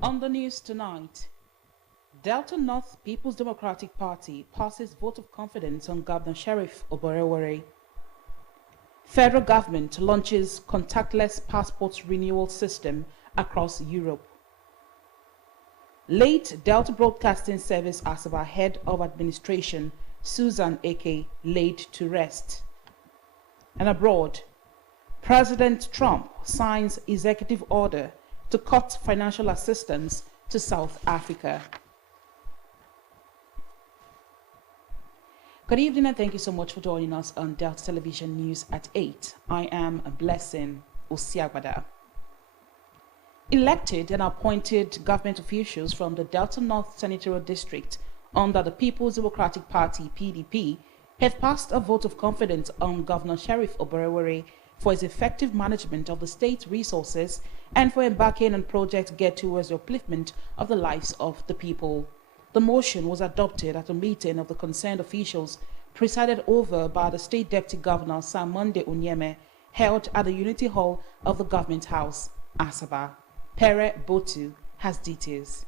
On the news tonight, Delta North People's Democratic Party passes vote of confidence on Governor Sheriff Oborevwori. Federal government launches contactless passport renewal system across Europe. Late Delta Broadcasting Service Asaba head of administration Susan Eke laid to rest. And abroad, President Trump signs executive order to cut financial assistance to South Africa. Good evening and thank you so much for joining us on Delta Television News at 8. I am Blessing Osiagbada. Elected and appointed government officials from the Delta North Senatorial District under the People's Democratic Party (PDP) have passed a vote of confidence on Governor Sheriff Oborevwori for his effective management of the state's resources and for embarking on projects geared towards the upliftment of the lives of the people. The motion was adopted at a meeting of the concerned officials presided over by the State Deputy Governor Sir Monday Onyeme, held at the Unity Hall of the Government House, Asaba. Pere Botu has details.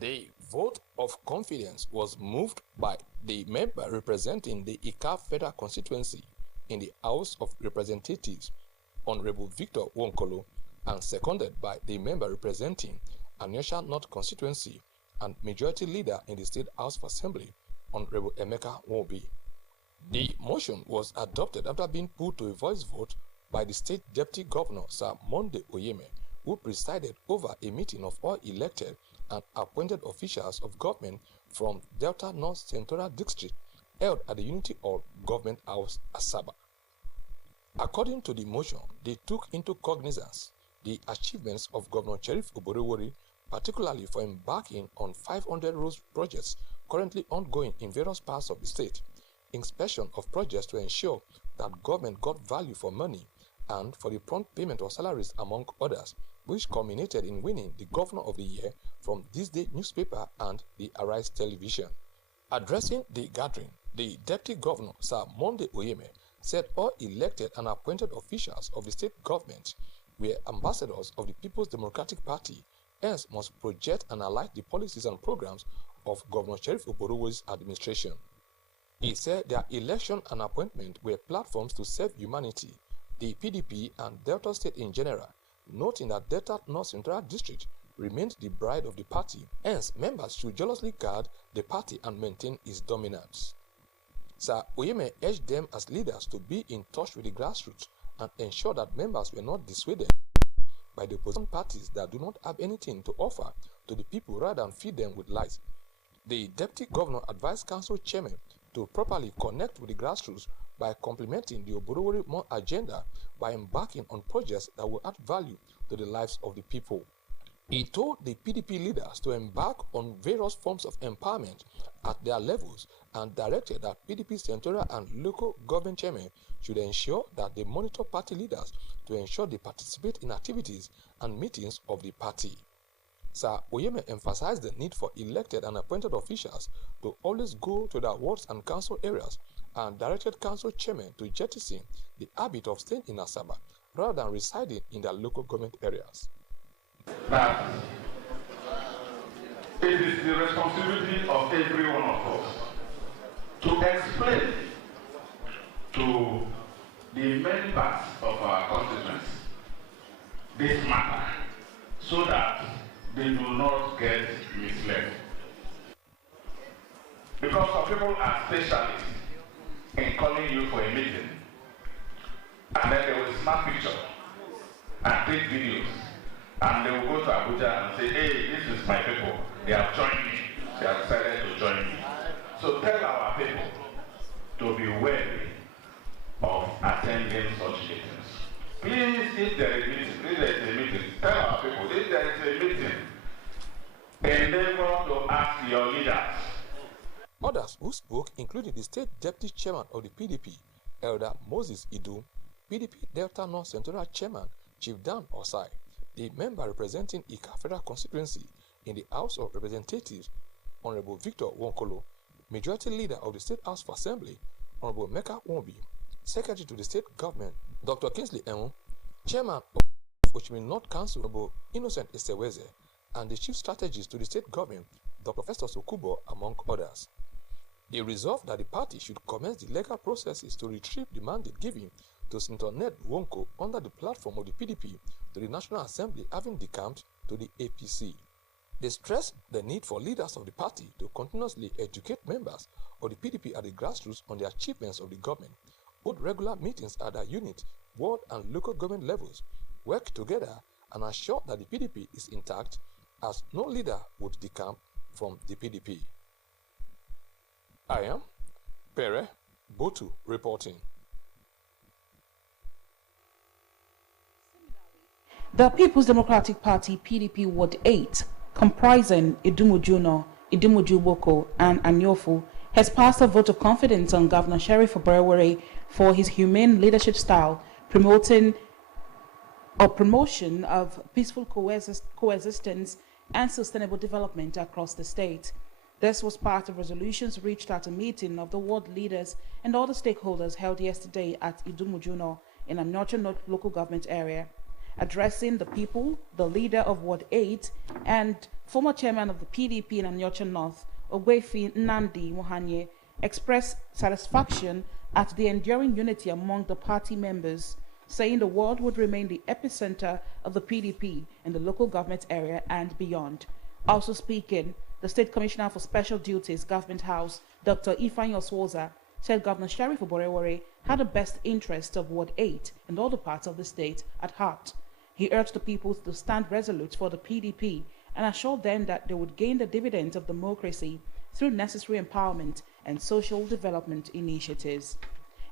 The vote of confidence was moved by the member representing the Ika Federal constituency in the House of Representatives, Honorable Victor Wonkolo, and seconded by the member representing Anyosha North constituency and majority leader in the State House of Assembly, Honorable Emeka Nwobi. The motion was adopted after being put to a voice vote by the State Deputy Governor Sir Monday Onyeme, who presided over a meeting of all elected and appointed officials of government from Delta North Senatorial District held at the Unity Hall Government House, Asaba. According to the motion, they took into cognizance the achievements of Governor Sheriff Oborevwori, particularly for embarking on 500 roads projects currently ongoing in various parts of the state, inspection of projects to ensure that government got value for money, and for the prompt payment of salaries, among others, which culminated in winning the Governor of the Year from This Day newspaper and the Arise television. Addressing the gathering, the Deputy Governor, Sir Monday Onyeme, said all elected and appointed officials of the state government were ambassadors of the People's Democratic Party, hence must project and highlight the policies and programs of Governor Sheriff Oborevwori's administration. He said their election and appointment were platforms to serve humanity, the PDP and Delta State in general, noting that Delta North Central District remained the bride of the party, hence members should jealously guard the party and maintain its dominance. Sir Onyeme urged them as leaders to be in touch with the grassroots and ensure that members were not dissuaded by the opposition parties that do not have anything to offer to the people rather than feed them with lies. The Deputy Governor advised Council Chairman to properly connect with the grassroots by complementing the Oborevwori More agenda by embarking on projects that will add value to the lives of the people. He told the PDP leaders to embark on various forms of empowerment at their levels and directed that PDP senatorial and local government chairmen should ensure that they monitor party leaders to ensure they participate in activities and meetings of the party. Sir Onyeme emphasized the need for elected and appointed officials to always go to their wards and council areas and directed council chairmen to jettison the habit of staying in Asaba rather than residing in their local government areas. That it is the responsibility of every one of us to explain to the members of our constituents this matter so that they do not get misled. Because some people are specialists in calling you for a meeting, and then they will snap pictures and take videos, and they will go to Abuja and say, hey, this is my people, they have joined me, they have decided to join me. So tell our people to be wary of attending such meetings. Please, if there is a meeting, tell our people, if there is a meeting, endeavor to ask your leaders. Others who spoke included the State Deputy Chairman of the PDP, Elder Moses Idu, PDP Delta North Senatorial Chairman Chief Dan Osai, the member representing Ika Federal Constituency in the House of Representatives, Honorable Victor Wonkolo, Majority Leader of the State House of Assembly, Honorable Mecca Wombi, Secretary to the State Government, Dr. Kingsley Emu, Chairman of Ochimini North Council, Honorable Innocent Esteweze, and the Chief Strategist to the State Government, Dr. Festus Okubo, among others. They resolved that the party should commence the legal processes to retrieve the mandate given to Senator Ned Nwoko under the platform of the PDP to the National Assembly, having decamped to the APC. They stressed the need for leaders of the party to continuously educate members of the PDP at the grassroots on the achievements of the government, hold regular meetings at their unit, ward and local government levels, work together and assure that the PDP is intact, as no leader would decamp from the PDP. I am Pere Botu reporting. The People's Democratic Party PDP Ward 8, comprising Idumujuno, Idumujuboko, and Anyofu, has passed a vote of confidence on Governor Sheriff Oborevwori for his humane leadership style, promotion of peaceful coexistence and sustainable development across the state. This was part of resolutions reached at a meeting of the ward leaders and other stakeholders held yesterday at Idumujuno in Anyocha North local government area. Addressing the people, the leader of Ward 8 and former chairman of the PDP in Anyocha North, Ogwefi Nnamdi Mohanye, expressed satisfaction at the enduring unity among the party members, saying the ward would remain the epicenter of the PDP in the local government area and beyond. Also speaking, the State Commissioner for Special Duties, Government House, Dr. Ifeanyi Oswoza, said Governor Sheriff Oborevwori had the best interests of Ward 8 and all the parts of the state at heart. He urged the people to stand resolute for the PDP and assured them that they would gain the dividends of democracy through necessary empowerment and social development initiatives.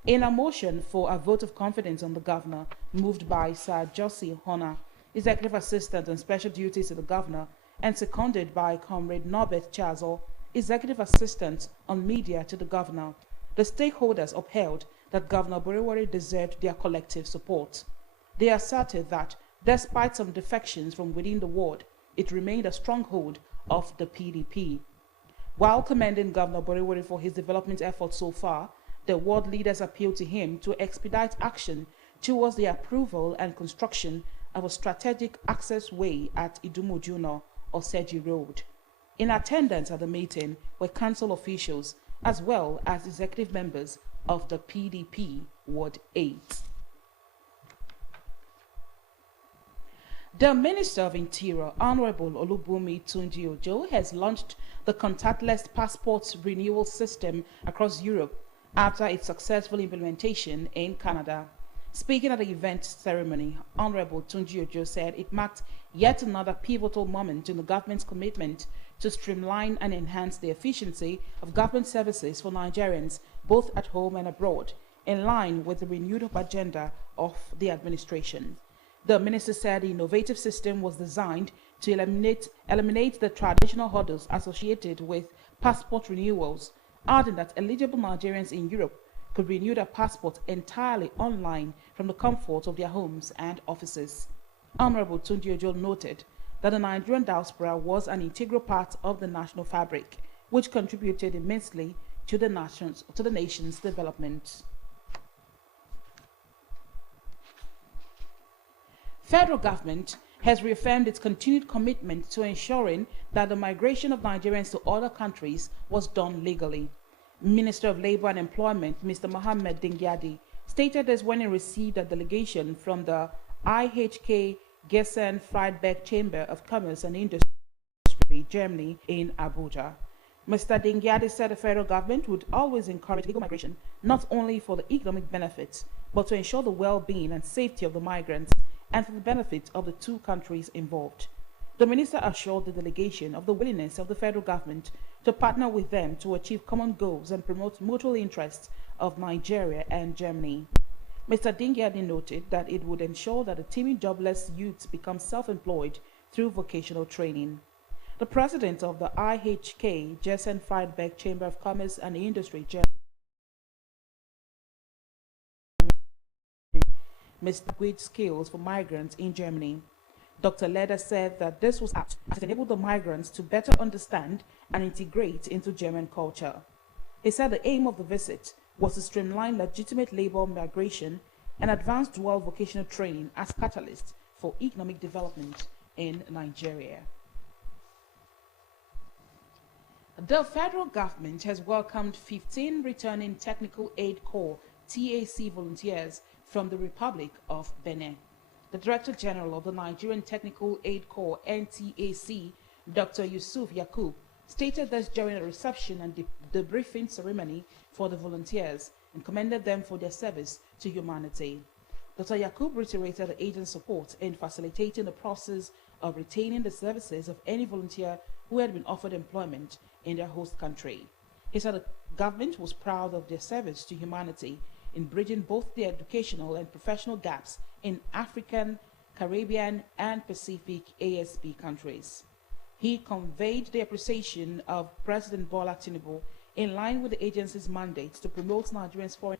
In a motion for a vote of confidence on the governor, moved by Sir Josie Hona, Executive Assistant on Special Duties to the Governor, and seconded by Comrade Norbert Chazo, Executive Assistant on Media to the Governor, the stakeholders upheld that Governor Oborevwori deserved their collective support. They asserted that, despite some defections from within the ward, it remained a stronghold of the PDP. While commending Governor Oborevwori for his development efforts so far, the ward leaders appealed to him to expedite action towards the approval and construction of a strategic access way at Idumujuno, Oseji Road. In attendance at the meeting were council officials as well as executive members of the PDP Ward 8. The Minister of Interior, Honorable Olubunmi Tunji Ojo, has launched the contactless passport renewal system across Europe after its successful implementation in Canada. Speaking at the event ceremony, Honorable Tunji Ojo said it marked yet another pivotal moment in the government's commitment to streamline and enhance the efficiency of government services for Nigerians, both at home and abroad, in line with the renewed agenda of the administration. The minister said the innovative system was designed to eliminate the traditional hurdles associated with passport renewals, adding that eligible Nigerians in Europe could renew their passport entirely online from the comfort of their homes and offices. Honorable Tunji Ojo noted that the Nigerian diaspora was an integral part of the national fabric, which contributed immensely to the nation's development. Federal government has reaffirmed its continued commitment to ensuring that the migration of Nigerians to other countries was done legally. Minister of Labor and Employment, Mr. Mohammed Dingyadi, stated this when he received a delegation from the IHK Gesen-Friedberg Chamber of Commerce and Industry, Germany, in Abuja. Mr. Dingyadi said the federal government would always encourage legal migration, not only for the economic benefits, but to ensure the well-being and safety of the migrants and for the benefit of the two countries involved. The minister assured the delegation of the willingness of the federal government to partner with them to achieve common goals and promote mutual interests of Nigeria and Germany. Mr. Dingyadi noted that it would ensure that the teeming jobless youths become self-employed through vocational training. The president of the IHK Gesen-Friedberg Chamber of Commerce and Industry, Germany, Mr. Language Skills for Migrants in Germany. Dr. Leder said that this was apt as it enabled the migrants to better understand and integrate into German culture. He said the aim of the visit was to streamline legitimate labor migration and advance dual vocational training as catalyst for economic development in Nigeria. The federal government has welcomed 15 returning Technical Aid Corps TAC volunteers from the Republic of Benin. The Director General of the Nigerian Technical Aid Corps NTAC, Dr. Yusuf Yakub, stated this during a reception and debriefing ceremony for the volunteers and commended them for their service to humanity. Dr. Yakub reiterated the agent's support in facilitating the process of retaining the services of any volunteer who had been offered employment in their host country. He said the government was proud of their service to humanity in bridging both the educational and professional gaps in African, Caribbean, and Pacific ASP countries. He conveyed the appreciation of President Bola Tinubu in line with the agency's mandate to promote Nigerians' foreign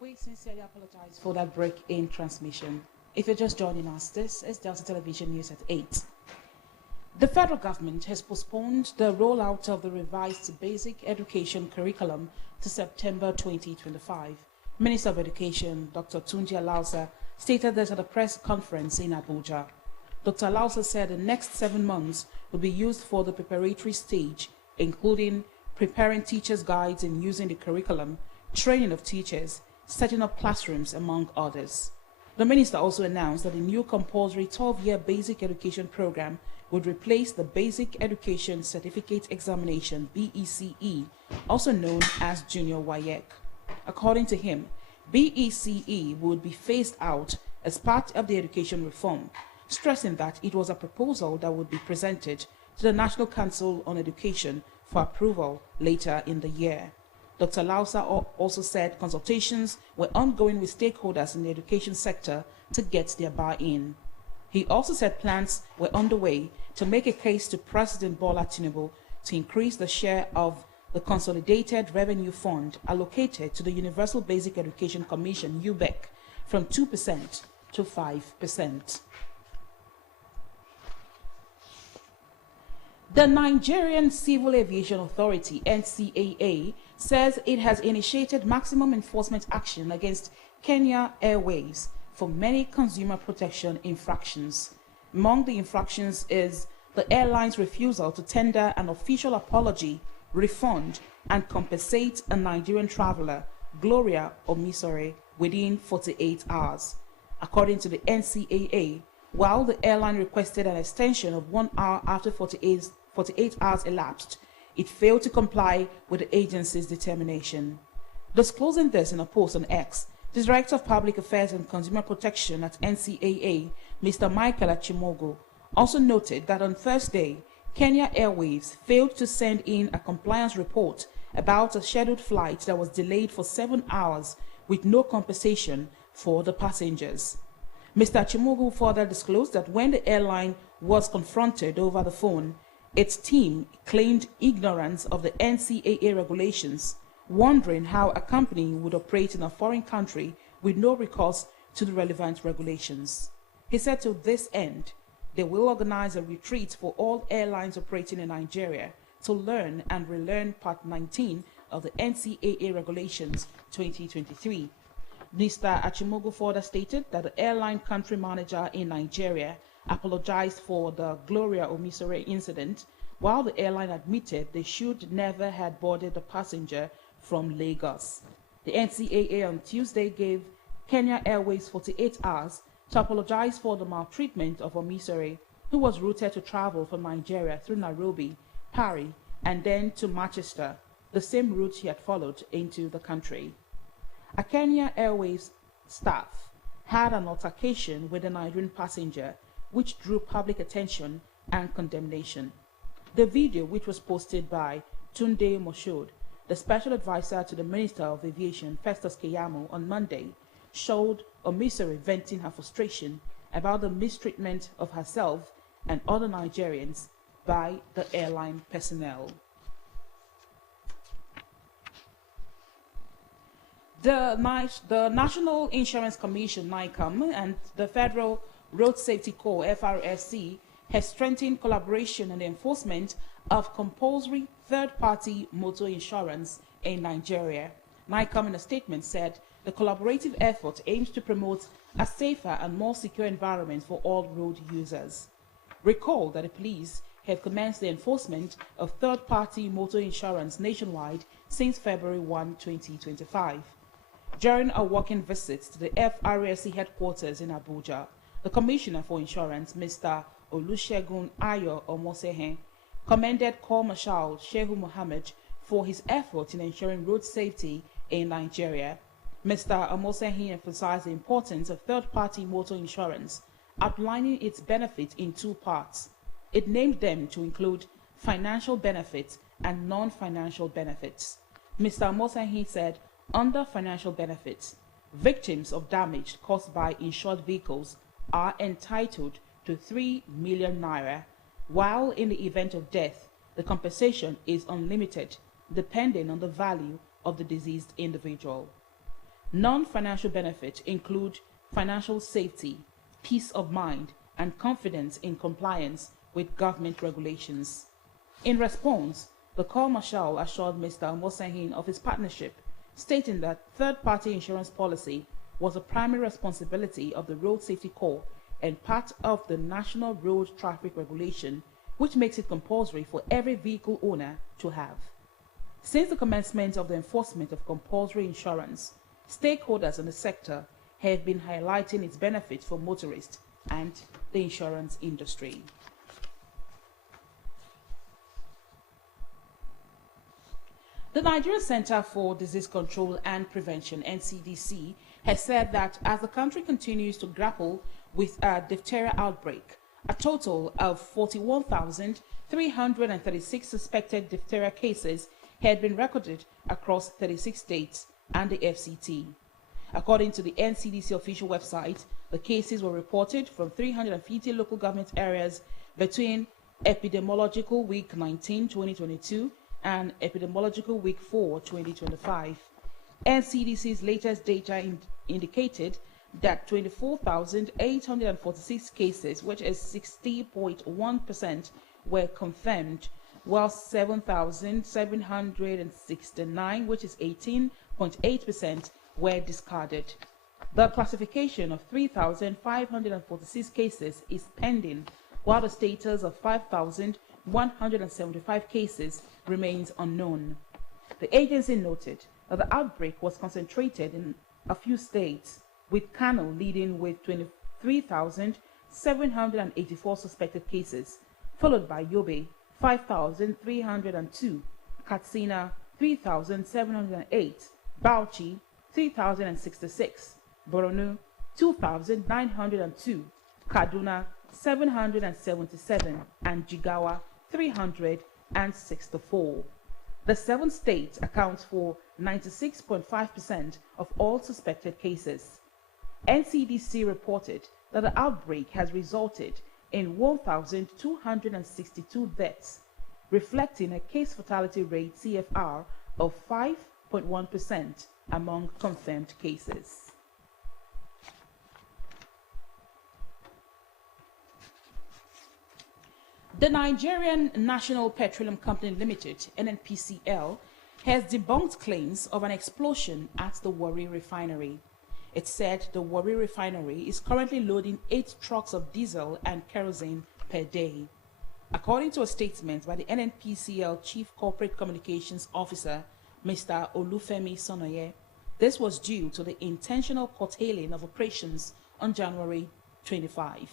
We sincerely apologize for that break in transmission. If you're just joining us, this is Delta Television News at 8. The federal government has postponed the rollout of the revised basic education curriculum to September 2025. Minister of Education, Dr. Tunji Alausa, stated this at a press conference in Abuja. Dr. Alausa said the next 7 months will be used for the preparatory stage, including preparing teachers' guides and using the curriculum, training of teachers, setting up classrooms, among others. The minister also announced that the new compulsory 12-year basic education program would replace the Basic Education Certificate Examination, BECE, also known as Junior WAEC. According to him, BECE would be phased out as part of the education reform, stressing that it was a proposal that would be presented to the National Council on Education for approval later in the year. Dr. Lausa also said consultations were ongoing with stakeholders in the education sector to get their buy-in. He also said plans were underway to make a case to President Bola Tinubu to increase the share of the Consolidated Revenue Fund allocated to the Universal Basic Education Commission, UBEC, from 2% to 5%. The Nigerian Civil Aviation Authority, NCAA, says it has initiated maximum enforcement action against Kenya Airways for many consumer protection infractions. Among the infractions is the airline's refusal to tender an official apology, refund, and compensate a Nigerian traveler, Gloria Omisore, within 48 hours. According to the NCAA, while the airline requested an extension of 1 hour after 48 hours elapsed, it failed to comply with the agency's determination. Disclosing this in a post on X, the Director of Public Affairs and Consumer Protection at NCAA, Mr. Michael Achimogo, also noted that on Thursday, Kenya Airways failed to send in a compliance report about a scheduled flight that was delayed for 7 hours with no compensation for the passengers. Mr. Achimogo further disclosed that when the airline was confronted over the phone, its team claimed ignorance of the NCAA regulations, wondering how a company would operate in a foreign country with no recourse to the relevant regulations. He said to this end, they will organize a retreat for all airlines operating in Nigeria to learn and relearn Part 19 of the NCAA Regulations 2023. Mr. Achimogo further stated that the airline country manager in Nigeria apologized for the Gloria Omisore incident, while the airline admitted they should never have boarded the passenger from Lagos. The NCAA on Tuesday gave Kenya Airways 48 hours to apologize for the maltreatment of Omisore, who was routed to travel from Nigeria through Nairobi, Paris, and then to Manchester, the same route he had followed into the country. A Kenya Airways staff had an altercation with a Nigerian passenger, which drew public attention and condemnation. The video, which was posted by Tunde Moshood, the special advisor to the Minister of Aviation, Festus Keyamo, on Monday, showed Omisore venting her frustration about the mistreatment of herself and other Nigerians by the airline personnel. The National Insurance Commission, NICOM, and the Federal Road Safety Corps, FRSC, has strengthened collaboration and enforcement of compulsory third-party motor insurance in Nigeria. NICOM, in a statement, said the collaborative effort aims to promote a safer and more secure environment for all road users. Recall that the police have commenced the enforcement of third-party motor insurance nationwide since February 1, 2025. During a working visit to the FRSC headquarters in Abuja, the Commissioner for Insurance, Mr. Olusegun Ayo Omosehin, commended Corps Marshal Shehu Mohammed for his efforts in ensuring road safety in Nigeria. Mr. Omosehin emphasized the importance of third-party motor insurance, outlining its benefits in two parts. It named them to include financial benefits and non-financial benefits. Mr. Omosehin said, under financial benefits, victims of damage caused by insured vehicles are entitled to 3 million naira, while in the event of death, the compensation is unlimited, depending on the value of the deceased individual. Non-financial benefits include financial safety, peace of mind, and confidence in compliance with government regulations. In response, the Corps Marshal assured Mr. Omosehin of his partnership, stating that third-party insurance policy was a primary responsibility of the Road Safety Corps and part of the National Road Traffic Regulation, which makes it compulsory for every vehicle owner to have. Since the commencement of the enforcement of compulsory insurance, stakeholders in the sector have been highlighting its benefits for motorists and the insurance industry. The Nigerian Center for Disease Control and Prevention, NCDC, has said that as the country continues to grapple with a diphtheria outbreak, a total of 41,336 suspected diphtheria cases had been recorded across 36 states and the FCT. According to the NCDC official website, the cases were reported from 350 local government areas between Epidemiological Week 19, 2022 and Epidemiological Week 4, 2025. NCDC's latest data indicated that 24,846 cases, which is 60.1%, were confirmed, while 7,769, which is 18.8%, were discarded. The classification of 3,546 cases is pending, while the status of 5,175 cases remains unknown. The agency noted that the outbreak was concentrated in a few states, with Kano leading with 23,784 suspected cases, followed by Yobe 5,302, Katsina 3,708, Bauchi 3,066, Borno 2,902, Kaduna 777, and Jigawa 364. The 7 states account for 96.5% of all suspected cases. NCDC reported that the outbreak has resulted in 1,262 deaths, reflecting a case fatality rate CFR of 5.1% among confirmed cases. The Nigerian National Petroleum Company Limited, NNPCL, has debunked claims of an explosion at the Warri refinery. It said the Warri refinery is currently loading 8 trucks of diesel and kerosene per day. According to a statement by the NNPCL Chief Corporate Communications Officer, Mr. Olufemi Sonoye, this was due to the intentional curtailing of operations on January 25.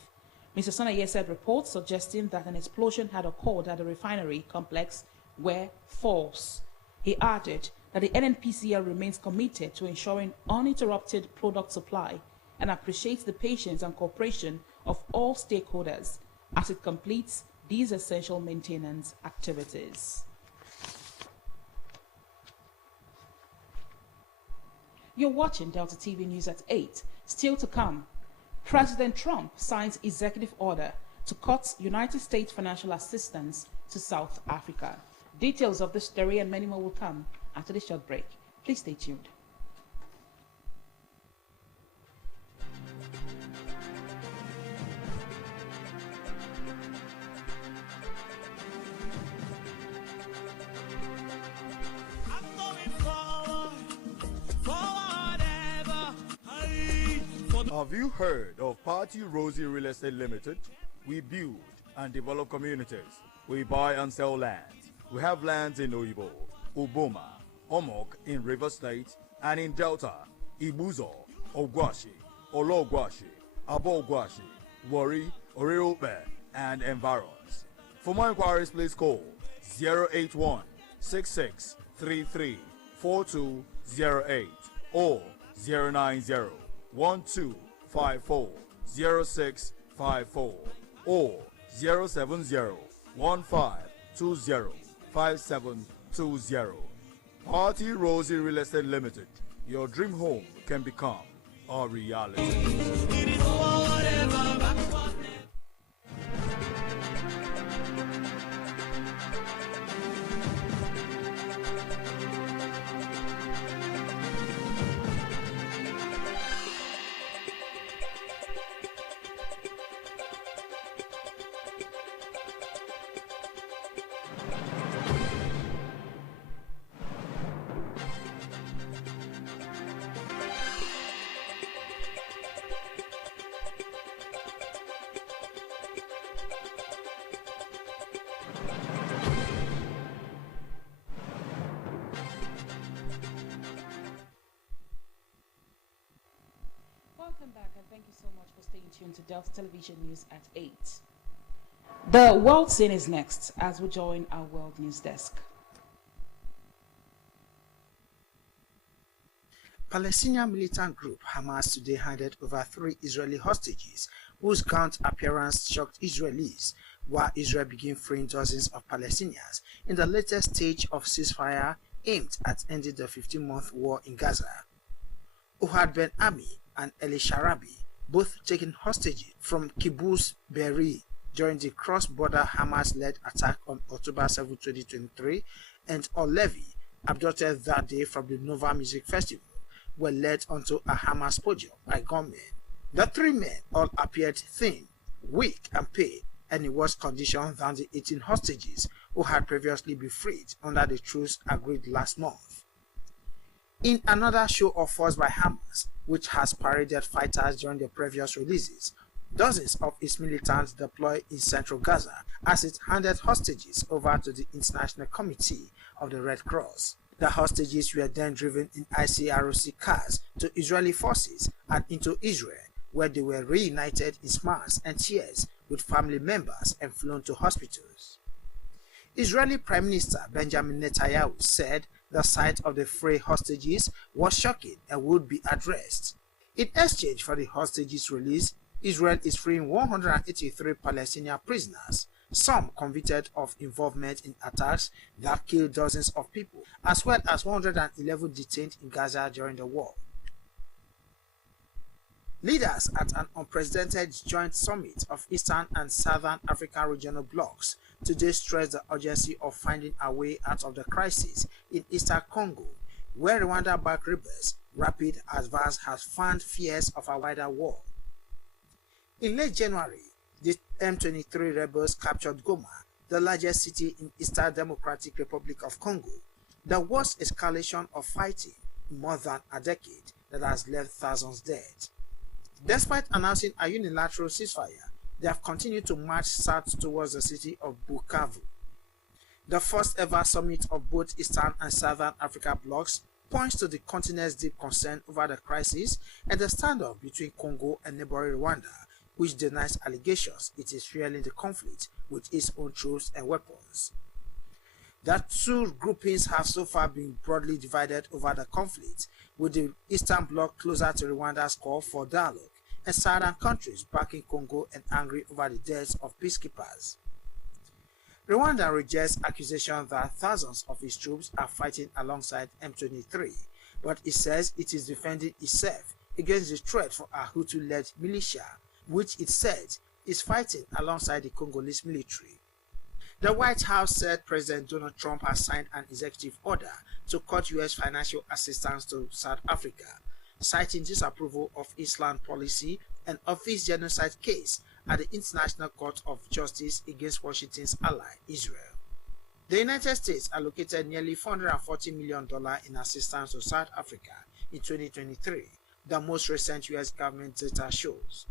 Mr. Sonoye said reports suggesting that an explosion had occurred at the refinery complex were false. He added that the NNPCL remains committed to ensuring uninterrupted product supply and appreciates the patience and cooperation of all stakeholders as it completes these essential maintenance activities. You're watching Delta TV News at 8. Still to come, President Trump signs executive order to cut United States financial assistance to South Africa. Details of this story and many more will come after this short break. Please stay tuned. Have you heard of Party Rosie Real Estate Limited? We build and develop communities. We buy and sell lands. We have lands in Oyibo, Oboma, Omok in River State, and in Delta, Ibuzo, Ogwashi, Ologwashi, Abogwashi, Warri, Oreope, and environs. For more inquiries, please call 081 6633 4208 or 090 1254 0654 or 070 1520 5720. Party Rosie Real Estate Limited. Your dream home can become a reality. Welcome back and thank you so much for staying tuned to Delta Television News at 8. The world scene is next as we join our world news desk. Palestinian militant group Hamas today handed over 3 Israeli hostages whose gaunt appearance shocked Israelis, while Israel began freeing dozens of Palestinians in the latest stage of ceasefire aimed at ending the 15-month war in Gaza. Ohad Ben Ami and Eli Sharabi, both taken hostage from Kibbutz Be'eri during the cross-border Hamas-led attack on October 7, 2023, and Olevi, abducted that day from the Nova Music Festival, were led onto a Hamas podium by gunmen. The 3 men all appeared thin, weak, and pale, and in worse condition than the 18 hostages who had previously been freed under the truce agreed last month. In another show of force by Hamas, which has paraded fighters during the previous releases, dozens of its militants deployed in central Gaza as it handed hostages over to the International Committee of the Red Cross. The hostages were then driven in ICRC cars to Israeli forces and into Israel, where they were reunited in smiles and tears with family members and flown to hospitals. Israeli Prime Minister Benjamin Netanyahu said the sight of the free hostages was shocking and would be addressed. In exchange for the hostages release, Israel is freeing 183 Palestinian prisoners, some convicted of involvement in attacks that killed dozens of people, as well as 111 detained in Gaza during the war. Leaders at an unprecedented joint summit of Eastern and Southern African regional blocs today stressed the urgency of finding a way out of the crisis in Eastern Congo, where Rwanda-backed rebels' rapid advance has fanned fears of a wider war. In late January, the M23 rebels captured Goma, the largest city in Eastern Democratic Republic of Congo, the worst escalation of fighting in more than a decade that has left thousands dead. Despite announcing a unilateral ceasefire, they have continued to march south towards the city of Bukavu. The first ever summit of both Eastern and Southern Africa blocs points to the continent's deep concern over the crisis and the standoff between Congo and neighboring Rwanda, which denies allegations it is fueling the conflict with its own troops and weapons. The two groupings have so far been broadly divided over the conflict, with the Eastern Bloc closer to Rwanda's call for dialogue, and Southern countries backing Congo and angry over the deaths of peacekeepers. Rwanda rejects accusations that thousands of its troops are fighting alongside M23, but it says it is defending itself against the threat from a Hutu-led militia, which it said is fighting alongside the Congolese military. The White House said President Donald Trump has signed an executive order to cut U.S. financial assistance to South Africa, citing disapproval of its land policy and of its genocide case at the International Court of Justice against Washington's ally, Israel. The United States allocated nearly $440 million in assistance to South Africa in 2023, the most recent U.S. government data shows.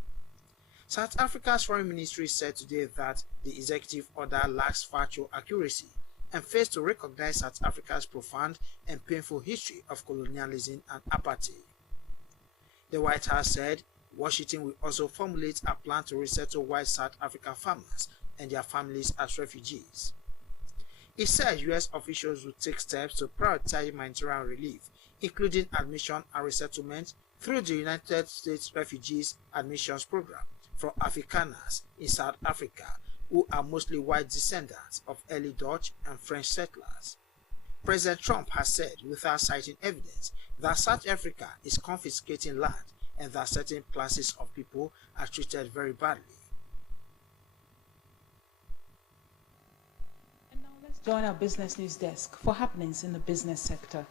South Africa's foreign ministry said today that the executive order lacks factual accuracy and fails to recognize South Africa's profound and painful history of colonialism and apartheid. The White House said Washington will also formulate a plan to resettle white South African farmers and their families as refugees. It said U.S. officials will take steps to prioritize humanitarian relief, including admission and resettlement through the United States Refugees Admissions Program for Afrikaners in South Africa, who are mostly white descendants of early Dutch and French settlers. President Trump has said, without citing evidence, that South Africa is confiscating land and that certain classes of people are treated very badly. And now let's join our business news desk for happenings in the business sector.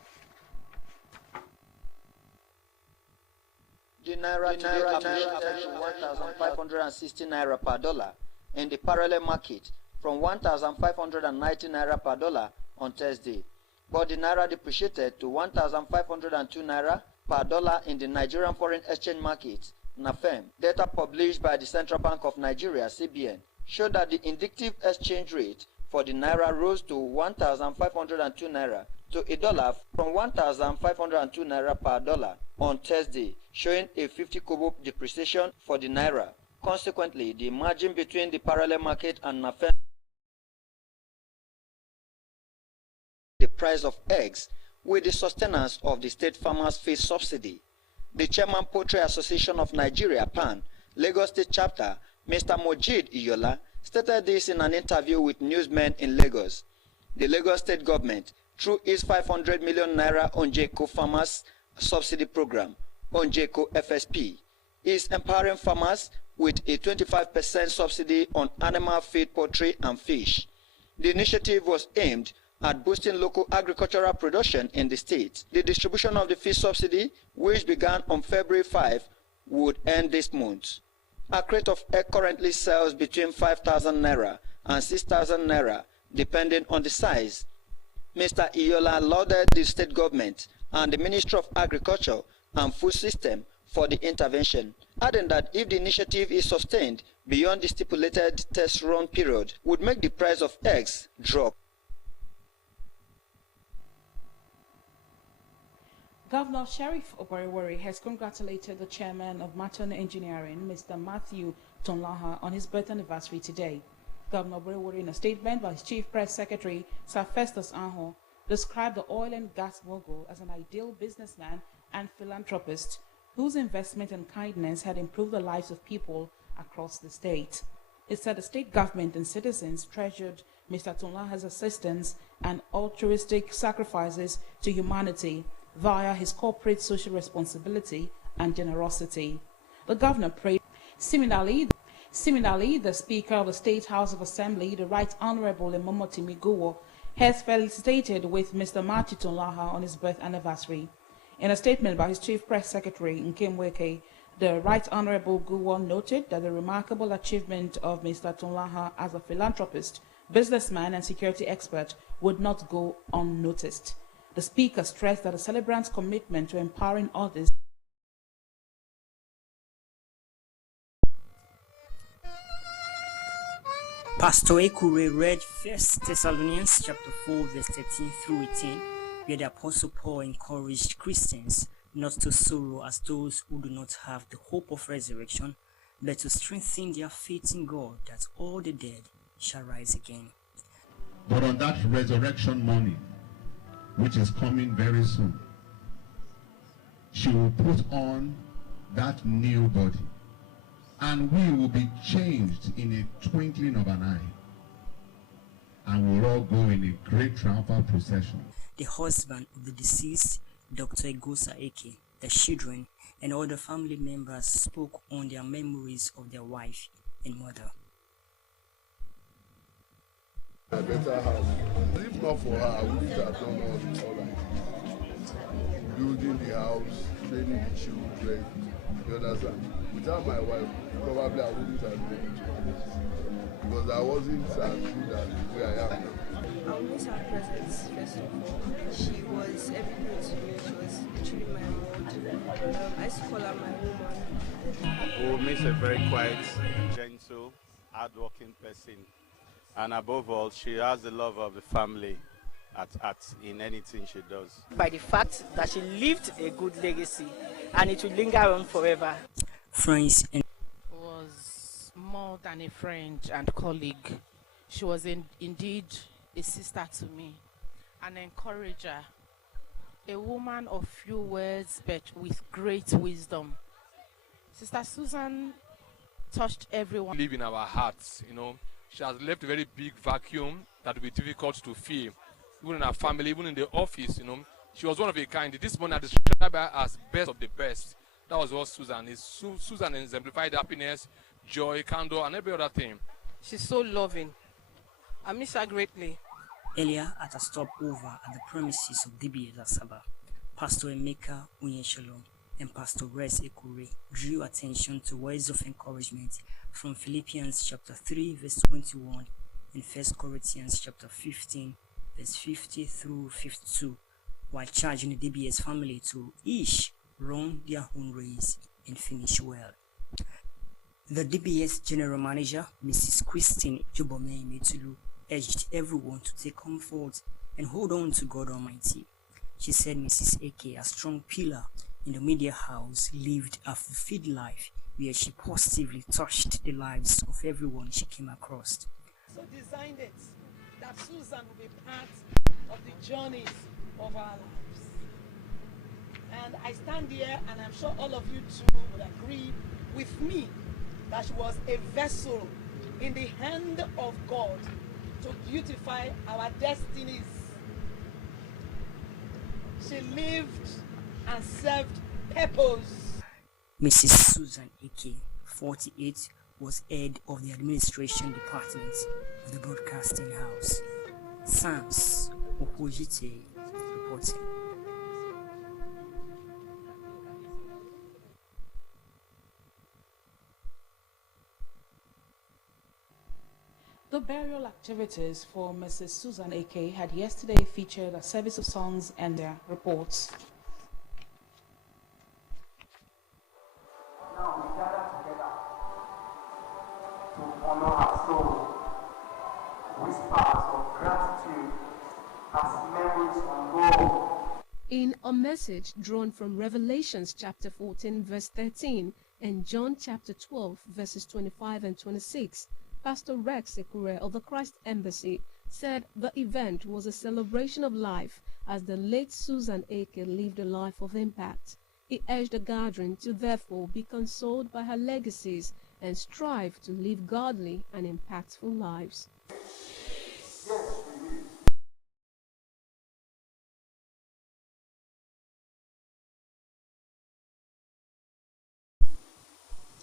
The Naira today averaged 1,560 Naira per dollar in the parallel market from 1,590 Naira per dollar on Thursday, but the Naira depreciated to 1,502 Naira per dollar in the Nigerian Foreign Exchange Market, NAFEM. Data published by the Central Bank of Nigeria, CBN, showed that the indicative exchange rate for the Naira rose to 1,502 Naira to a dollar from 1,502 Naira per dollar on Thursday, showing a 50 kobo depreciation for the Naira. Consequently, the margin between the parallel market and NAFEM, the price of eggs, with the sustenance of the state farmers' feed subsidy. The Chairman Poultry Association of Nigeria, PAN, Lagos State Chapter, Mr. Mojid Iyola, stated this in an interview with newsmen in Lagos. The Lagos State government, through its 500 million Naira Onjeko Farmers Subsidy Program, Onjeko FSP, is empowering farmers with a 25% subsidy on animal feed, poultry, and fish. The initiative was aimed at boosting local agricultural production in the state. The distribution of the feed subsidy, which began on February 5, would end this month. A crate of egg currently sells between 5,000 Naira and 6,000 Naira, depending on the size. Mr. Iyola lauded the state government and the Ministry of Agriculture and Food System for the intervention, adding that if the initiative is sustained beyond the stipulated test run period, would make the price of eggs drop. Governor Sheriff Oborevwori has congratulated the chairman of Maton Engineering, Mr. Matthew Tonlaha, on his birth anniversary today. Governor Oborevwori, in a statement by his chief press secretary, Sir Festus Anho, described the oil and gas mogul as an ideal businessman and philanthropist whose investment and kindness had improved the lives of people across the state. It said the state government and citizens treasured Mr. Tonlaha's assistance and altruistic sacrifices to humanity via his corporate social responsibility and generosity. The governor prayed. Similarly, the Speaker of the State House of Assembly, the Right Honorable Imomotimi Guwo, has felicitated with Mr. Matthew Tonlaha on his birth anniversary. In a statement by his Chief Press Secretary, Nkem Weke, the Right Honorable Guwo noted that the remarkable achievement of Mr. Tonlaha as a philanthropist, businessman, and security expert would not go unnoticed. The Speaker stressed that the celebrant's commitment to empowering others Pastor Ekure read 1 Thessalonians chapter 4 verse 13 through 18, where the Apostle Paul encouraged Christians not to sorrow as those who do not have the hope of resurrection, but to strengthen their faith in God that all the dead shall rise again. But on that resurrection morning, which is coming very soon, she will put on that new body, and we will be changed in a twinkling of an eye, and we'll all go in a great triumphal procession. The husband of the deceased, Dr. Egosa Eke, the children, and all the family members spoke on their memories of their wife and mother. A better house. If not for her, I wouldn't have done all that. Building the house, training the children, you understand? Without my wife, probably I wouldn't have been able to do this. Because I wasn't as good as where I am now. I'll miss her presence, first of all. She was everything to me. She was literally my world. I used to call her my woman. We'll miss a very quiet, gentle, hardworking person. And above all, she has the love of the family in anything she does. By the fact that she left a good legacy and it will linger on forever. Friends was more than a friend and colleague. She was indeed a sister to me, an encourager, a woman of few words but with great wisdom. Sister Susan touched everyone. Live in our hearts, you know. She has left a very big vacuum that will be difficult to fill, even in our family, even in the office, you know. She was one of a kind. This morning I describe her as best of the best. That was what Susan is. Susan exemplified happiness, joy, candor, and every other thing. She's so loving. I miss her greatly. Earlier, at a stopover at the premises of DBS Asaba, Pastor Emeka Unyeshalom and Pastor Res Ekure drew attention to words of encouragement from Philippians chapter 3 verse 21 and 1 Corinthians chapter 15 verse 50 through 52, while charging the DBS family to each run their own race and finish well. The DBS General Manager, Mrs. Christine Jobome Metulu, urged everyone to take comfort and hold on to God Almighty. She said Mrs. Eke, a strong pillar in the media house, lived a fulfilled life where she positively touched the lives of everyone she came across. So designed it that Susan will be part of the journeys of our lives. And I stand here, and I'm sure all of you too would agree with me that she was a vessel in the hand of God to beautify our destinies. She lived and served purpose. Mrs. Susan Eke, 48, was head of the administration department of the broadcasting house. Sans Okojite reporting. The burial activities for Mrs. Susan Eke had yesterday featured a service of songs and their reports. to honor her soul. Whispers of gratitude as memories unroll. In a message drawn from Revelations chapter 14 verse 13 and John chapter 12 verses 25 and 26, Pastor Rex Ekure of the Christ Embassy said the event was a celebration of life as the late Susan Eke lived a life of impact. He urged the gathering to therefore be consoled by her legacies and strive to live godly and impactful lives.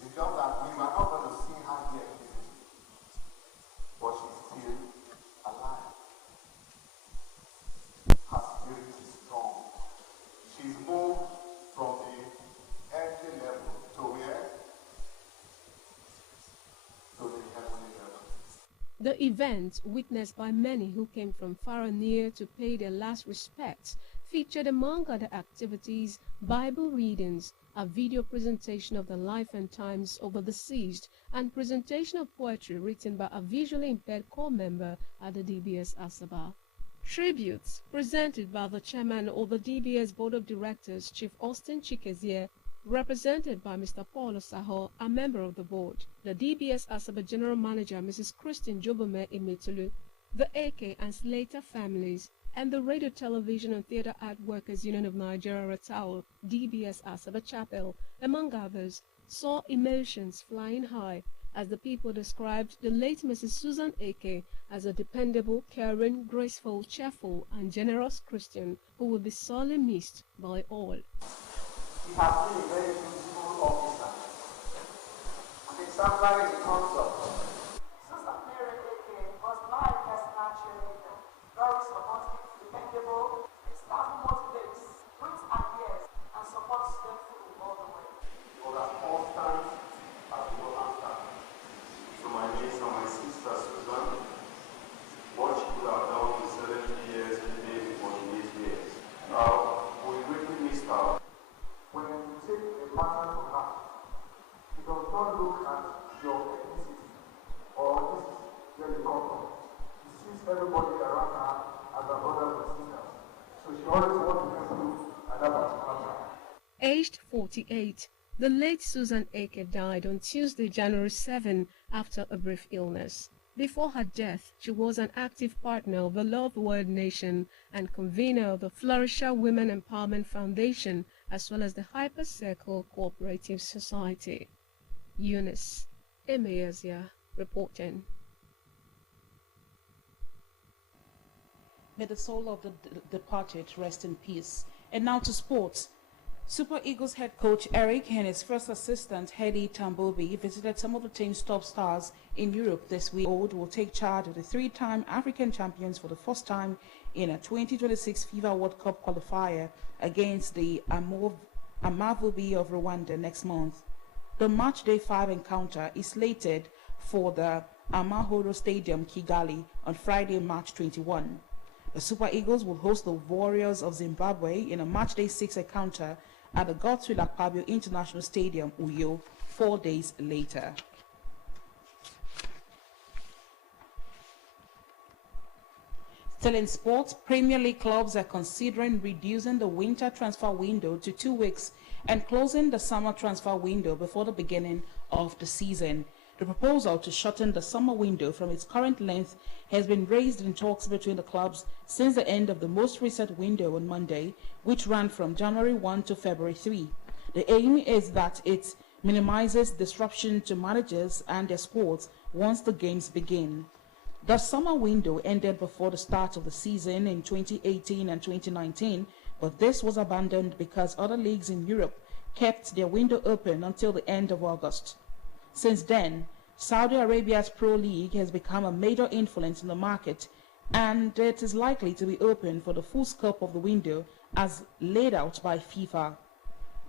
It's just that we were not going to see her here physically, but she's still alive. Her spirit is strong. She's moved from the earthly level to where? To the heavenly level. The event, witnessed by many who came from far and near to pay their last respects, featured among other activities Bible readings, a video presentation of the life and times of the deceased, and presentation of poetry written by a visually impaired corps member at the DBS Asaba. Tributes presented by the chairman of the DBS Board of Directors, Chief Austin Chikezie, represented by Mr. Paul Osaho, a member of the board, the DBS Asaba General Manager, Mrs. Christine Jobome Imetulu, the AK and Slater families, and the Radio, Television and Theatre Art Workers Union of Nigeria, Ratao, DBS Asaba Chapel, among others, saw emotions flying high as the people described the late Mrs. Susan Eke as a dependable, caring, graceful, cheerful, and generous Christian who will be sorely missed by all. He has been a very beautiful officer. And it's somebody in concept. Susan Mary Eke was my personal cheerleader. Very supportive, dependable, staff motivates, brings ideas, and supports them through all the way. For as constant as well as that. To my niece and my sister Susan, what she could have done in 70 years, today in 48 years. Now, we really missed her. When you take a matter to heart, it does not look at your ethnicity or this is where you come from. She sees everybody around her as her brothers and sisters. So she always wants to help you at that particular time. Aged 48, the late Susan Eke died on Tuesday, January 7, after a brief illness. Before her death, she was an active partner of the Love World Nation and convener of the Flourisher Women Empowerment Foundation, as well as the Hyper Circle Cooperative Society. Eunice Emeazia reporting. May the soul of the departed rest in peace. And now to sports. Super Eagles head coach Eric and his first assistant Hedi Tambobi visited some of the team's top stars in Europe this week. Old will take charge of the three-time African champions for the first time in a 2026 FIFA World Cup qualifier against the Amavubi of Rwanda next month. The matchday 5 encounter is slated for the Amahoro Stadium, Kigali, on Friday, March 21. The Super Eagles will host the Warriors of Zimbabwe in a matchday 6 encounter at the Godswill Akpabio International Stadium, Uyo, 4 days later. Still in sports, Premier League clubs are considering reducing the winter transfer window to 2 weeks and closing the summer transfer window before the beginning of the season. The proposal to shorten the summer window from its current length has been raised in talks between the clubs since the end of the most recent window on Monday, which ran from January 1 to February 3. The aim is that it minimizes disruption to managers and their squads once the games begin. The summer window ended before the start of the season in 2018 and 2019, but this was abandoned because other leagues in Europe kept their window open until the end of August. Since then, Saudi Arabia's Pro League has become a major influence in the market, and it is likely to be open for the full scope of the window as laid out by FIFA.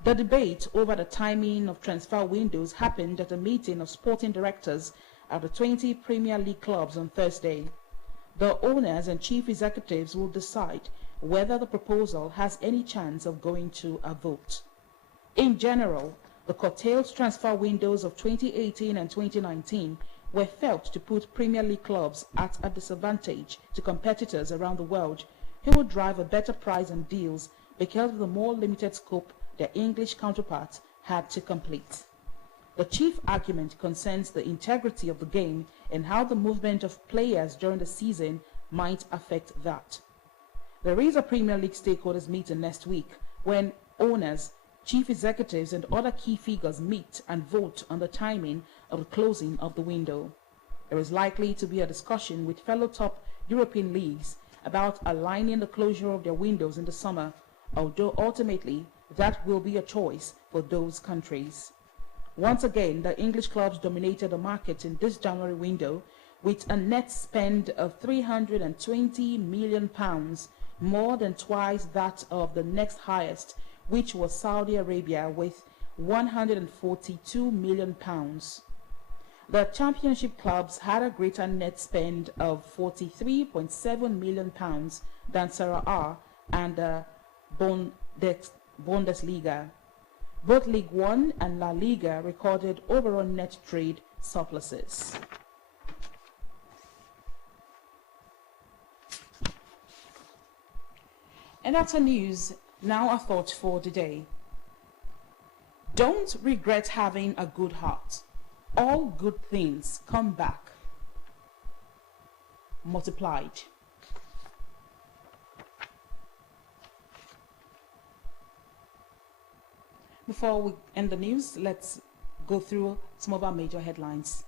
The debate over the timing of transfer windows happened at a meeting of sporting directors at the 20 Premier League clubs on Thursday. The owners and chief executives will decide whether the proposal has any chance of going to a vote. In general, The curtailed transfer windows of 2018 and 2019 were felt to put Premier League clubs at a disadvantage to competitors around the world who would drive a better price and deals because of the more limited scope their English counterparts had to complete. The chief argument concerns the integrity of the game and how the movement of players during the season might affect that. There is a Premier League stakeholders meeting next week when owners, chief executives and other key figures meet and vote on the timing of the closing of the window. There is likely to be a discussion with fellow top European leagues about aligning the closure of their windows in the summer, although ultimately that will be a choice for those countries. Once again, the English clubs dominated the market in this January window with a net spend of £320 million, more than twice that of the next highest, which was Saudi Arabia with £142 million. The Championship clubs had a greater net spend of £43.7 million than Serie A and the Bundesliga. Both League One and La Liga recorded overall net trade surpluses. And that's our news. Now a thought for the day. Don't regret having a good heart. All good things come back multiplied. Before we end the news, let's go through some of our major headlines.